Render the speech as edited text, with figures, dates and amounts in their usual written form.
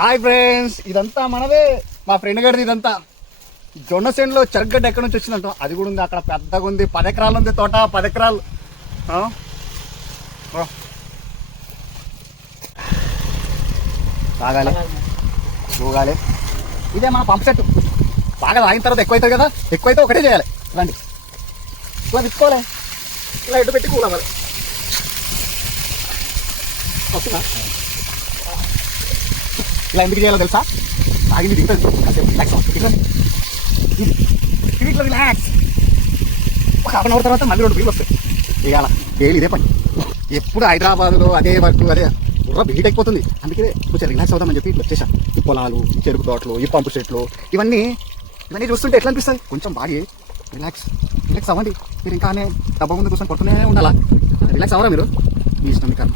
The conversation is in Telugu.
హాయ్ ఫ్రెండ్స్, ఇదంతా మనదే. మా ఫ్రెండ్ గారిది ఇదంతా. జొన్న చేనులో చెరగడ్డ ఎక్కడి నుంచి వచ్చిందంటాం. అది కూడా ఉంది అక్కడ, పెద్దగా ఉంది. 10 ఎకరాలు ఉంది తోట, 10 ఎకరాలు. తాగాలి, ఊగాలి. ఇదే మన పంప్ సెట్. బాగా తాగిన తర్వాత ఎక్కువైతుంది కదా, ఎక్కువైతే ఒకటే చేయాలి. రండి, ఇలా తిప్పుకోవాలి, ఇలా ఎడ్డు పెట్టి కూలవాలి. వస్తుందా? ఇలా ఎందుకు చేయాలో తెలుసా? తాగింది దిగుతుంది, రిలాక్స్ ఇట్లా రిలాక్స్. ఒక హాఫ్ అన్ అవర్ తర్వాత మళ్ళీ 2 బీర్లు వస్తాయి. ఇవాళ డైలీ ఇదే పని. ఎప్పుడు హైదరాబాద్లో అదే వర్క్, అదే బుర్ర బీట్ అయిపోతుంది. అందుకే కొంచెం రిలాక్స్ అవుదామని చెప్పి ఇట్లా వచ్చేసా. ఈ పొలాలు, ఈ చెరుకు తోటలు, ఈ పంపు చెట్లు, ఇవన్నీ చూస్తుంటే ఎట్లా అనిపిస్తుంది? కొంచెం బాడీ రిలాక్స్ అవ్వండి. మీరు ఇంకా డబ్బా ముందు కూర్చొని కొడుతూనే ఉండాలా? రిలాక్స్ అవ్వరా మీరు? మీ ఇష్టం, మీ కర్మ.